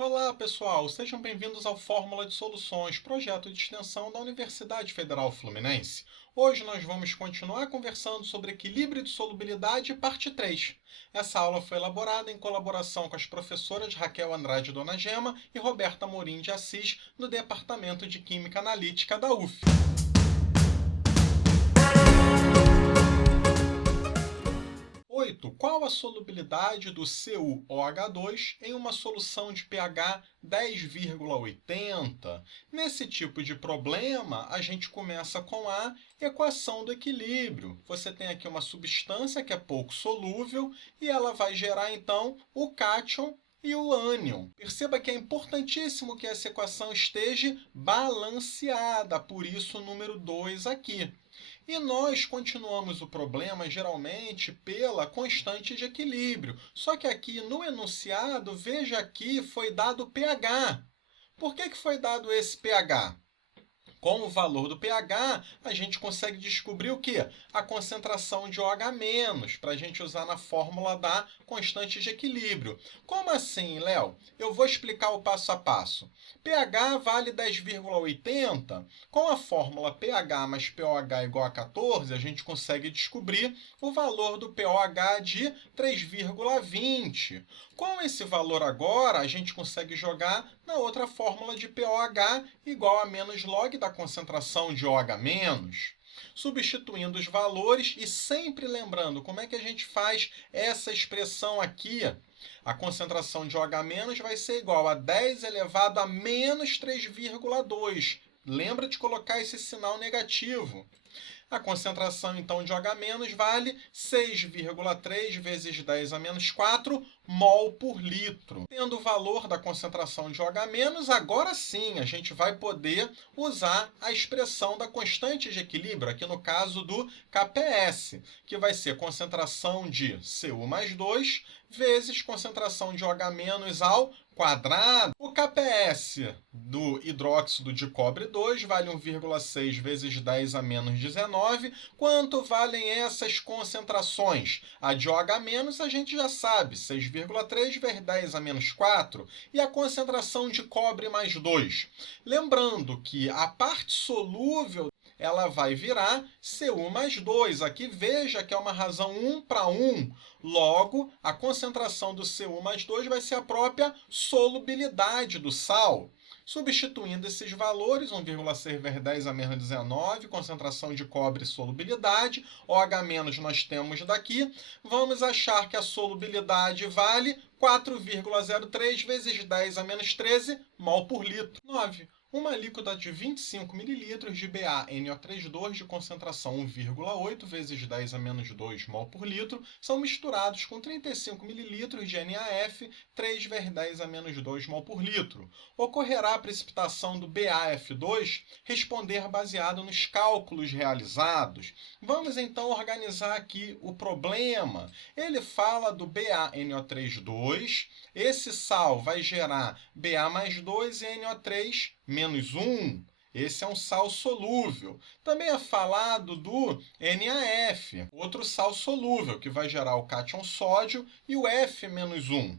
Olá, pessoal! Sejam bem-vindos ao Fórmula de Soluções, projeto de extensão da Universidade Federal Fluminense. Hoje nós vamos continuar conversando sobre equilíbrio de solubilidade, parte 3. Essa aula foi elaborada em colaboração com as professoras Raquel Andrade Dona Gema e Roberta Morim de Assis, no Departamento de Química Analítica da UF. 8. Qual a solubilidade do CuOH2 em uma solução de pH 10,80? Nesse tipo de problema, a gente começa com a equação do equilíbrio. Você tem aqui uma substância que é pouco solúvel e ela vai gerar, então, o cátion e o ânion. Perceba que é importantíssimo que essa equação esteja balanceada, por isso o número 2 aqui. E nós continuamos o problema, geralmente, pela constante de equilíbrio. Só que aqui no enunciado, veja aqui, foi dado pH. Por que foi dado esse pH? Com o valor do pH, a gente consegue descobrir o quê? A concentração de OH-, para a gente usar na fórmula da constante de equilíbrio. Como assim, Léo? Eu vou explicar o passo a passo. pH vale 10,80. Com a fórmula pH mais pOH igual a 14, a gente consegue descobrir o valor do pOH de 3,20. Com esse valor agora, a gente consegue jogar na outra fórmula de pOH igual a menos log da concentração de OH-. Substituindo os valores e sempre lembrando como é que a gente faz essa expressão aqui. A concentração de OH- vai ser igual a 10 elevado a menos 3,2. Lembra de colocar esse sinal negativo. A concentração, então, de OH- vale 6,3 vezes 10 a menos 4 mol por litro. Tendo o valor da concentração de OH-, agora sim a gente vai poder usar a expressão da constante de equilíbrio, aqui no caso do KPS, que vai ser concentração de Cu mais 2 vezes concentração de OH- ao quadrado. O KPS do hidróxido de cobre 2 vale 1,6 vezes 10 a menos 19. Quanto valem essas concentrações? A de OH- a gente já sabe, 6,3 vezes 10 a menos 4. E a concentração de cobre mais 2? Lembrando que a parte solúvel ela vai virar Cu mais 2. Aqui veja que é uma razão 1 para 1. Logo, a concentração do Cu mais 2 vai ser a própria solubilidade do sal. Substituindo esses valores, 1,6 vezes 10 a menos 19, concentração de cobre e solubilidade, OH- nós temos daqui, vamos achar que a solubilidade vale 4,03 vezes 10 a menos 13 mol por litro. 9. Uma alíquota de 25 ml de BaNO32 de concentração 1,8 vezes 10 a menos 2 mol por litro são misturados com 35 ml de NaF 3 vezes 10 a menos 2 mol por litro. Ocorrerá a precipitação do BaF2 responder baseado nos cálculos realizados. Vamos então organizar aqui o problema. Ele fala do BaNO32, esse sal vai gerar Ba mais 2 e NO3 menos 1. Esse é um sal solúvel. Também é falado do NaF, outro sal solúvel, que vai gerar o cátion sódio e o F-1.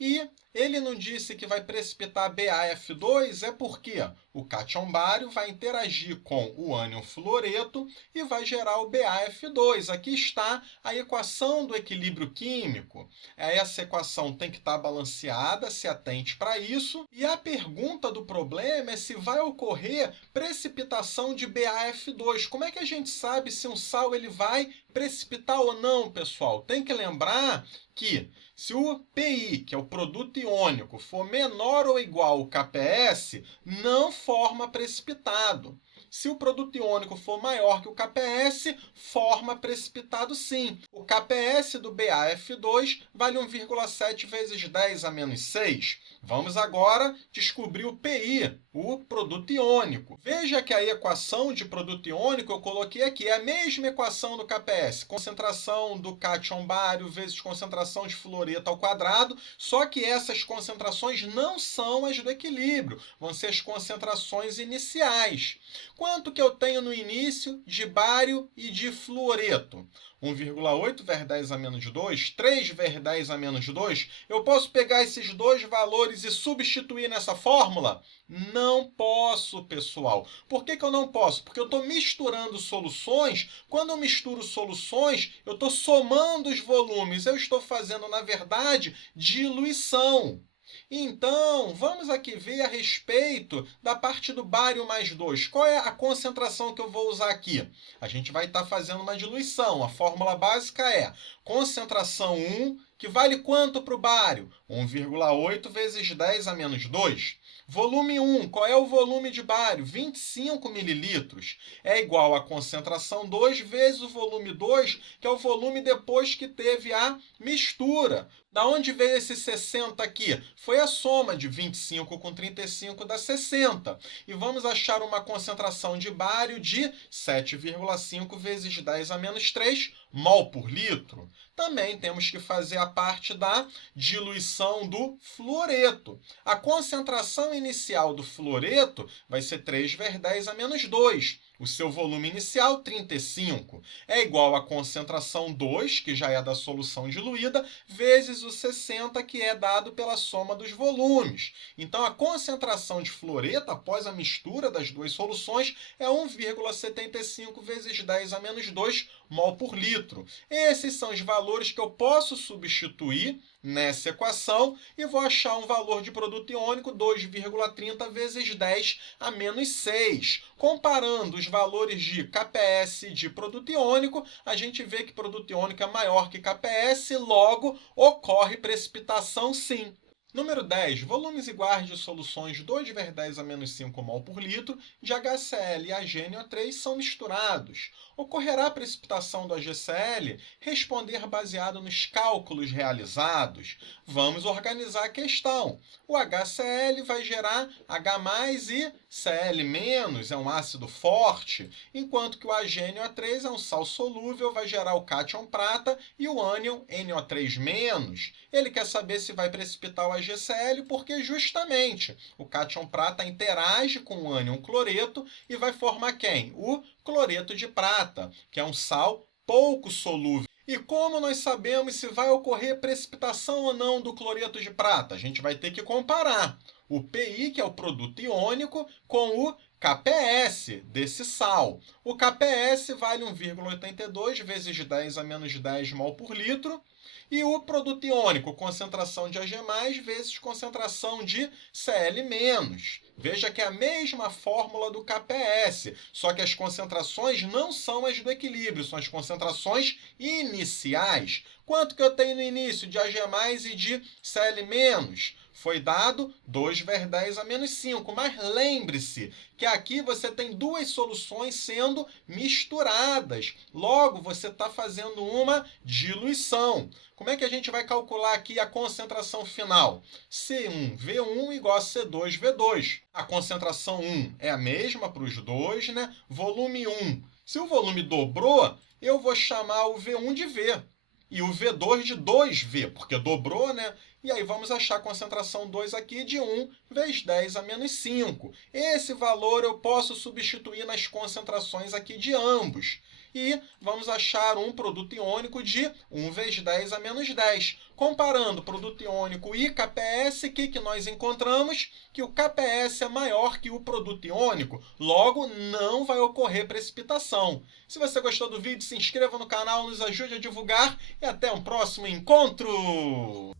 E ele não disse que vai precipitar BaF2, é porque o cátion bário vai interagir com o ânion fluoreto e vai gerar o BaF2. Aqui está a equação do equilíbrio químico. Essa equação tem que estar balanceada, se atente para isso. E a pergunta do problema é se vai ocorrer precipitação de BaF2. Como é que a gente sabe se um sal ele vai precipitar ou não, pessoal? Tem que lembrar que se o PI, que é o produto iônico, for menor ou igual ao KPS, não forma precipitado. Se o produto iônico for maior que o KPS, forma precipitado sim. O KPS do BaF2 vale 1,7 vezes 10 a menos 6. Vamos agora descobrir o PI, o produto iônico. Veja que a equação de produto iônico eu coloquei aqui, é a mesma equação do KPS. Concentração do cátion bário vezes concentração de fluoreto ao quadrado, só que essas concentrações não são as do equilíbrio, vão ser as concentrações iniciais. Quanto que eu tenho no início de bário e de fluoreto? 1,8 vezes 10 a menos 2, 3 vezes 10 a menos 2. Eu posso pegar esses dois valores e substituir nessa fórmula? Não posso, pessoal. Por que eu não posso? Porque eu estou misturando soluções. Quando eu misturo soluções, eu estou somando os volumes. Eu estou fazendo, na verdade, diluição. Então, vamos aqui ver a respeito da parte do bário mais 2. Qual é a concentração que eu vou usar aqui? A gente vai estar fazendo uma diluição. A fórmula básica é concentração 1, que vale quanto para o bário? 1,8 vezes 10 a menos 2. Volume 1, qual é o volume de bário? 25 mililitros. É igual a concentração 2 vezes o volume 2, que é o volume depois que teve a mistura. Da onde veio esse 60 aqui? Foi a soma de 25 com 35 dá 60. E vamos achar uma concentração de bário de 7,5 vezes 10 a menos 3 mol por litro. Também temos que fazer a parte da diluição do fluoreto. A concentração inicial do fluoreto vai ser 3 vezes 10 a menos 2. O seu volume inicial, 35, é igual à concentração 2, que já é da solução diluída, vezes o 60, que é dado pela soma dos volumes. Então, a concentração de fluoreto, após a mistura das duas soluções, é 1,75 vezes 10 a menos 2 mol por litro. Esses são os valores que eu posso substituir nessa equação e vou achar um valor de produto iônico 2,30 vezes 10 a menos 6. Comparando os valores de KPS de produto iônico, a gente vê que produto iônico é maior que KPS, logo ocorre precipitação sim. Número 10. Volumes iguais de soluções 2 vezes 10 a menos 5 mol por litro de HCl e HNO3 são misturados. Ocorrerá precipitação do HCl? Responder baseado nos cálculos realizados. Vamos organizar a questão. O HCl vai gerar H+, e Cl- é um ácido forte, enquanto que o HNO3 é um sal solúvel, vai gerar o cátion prata e o ânion NO3-. Ele quer saber se vai precipitar o HCl porque justamente o cátion prata interage com o ânion cloreto e vai formar quem? O cloreto de prata, que é um sal pouco solúvel. E como nós sabemos se vai ocorrer precipitação ou não do cloreto de prata? A gente vai ter que comparar o PI, que é o produto iônico, com o KPS desse sal. O KPS vale 1,82 vezes 10 a menos 10 mol por litro. E o produto iônico, concentração de Ag+, vezes concentração de Cl-. Veja que é a mesma fórmula do KPS, só que as concentrações não são as do equilíbrio, são as concentrações iniciais. Quanto que eu tenho no início de Ag+, e de Cl-? Foi dado 2 vezes 10 a menos 5. Mas lembre-se que aqui você tem duas soluções sendo misturadas. Logo, você está fazendo uma diluição. Como é que a gente vai calcular aqui a concentração final? C1V1 igual a C2V2. A concentração 1 é a mesma para os dois, né? Volume 1. Se o volume dobrou, eu vou chamar o V1 de V. E o V2 de 2V, porque dobrou, né? E aí vamos achar a concentração 2 aqui de 1 vezes 10 a menos 5. Esse valor eu posso substituir nas concentrações aqui de ambos. E vamos achar um produto iônico de 1 vezes 10 a menos 10. Comparando produto iônico e KPS, o que nós encontramos? Que o KPS é maior que o produto iônico, logo não vai ocorrer precipitação. Se você gostou do vídeo, se inscreva no canal, nos ajude a divulgar e até um próximo encontro!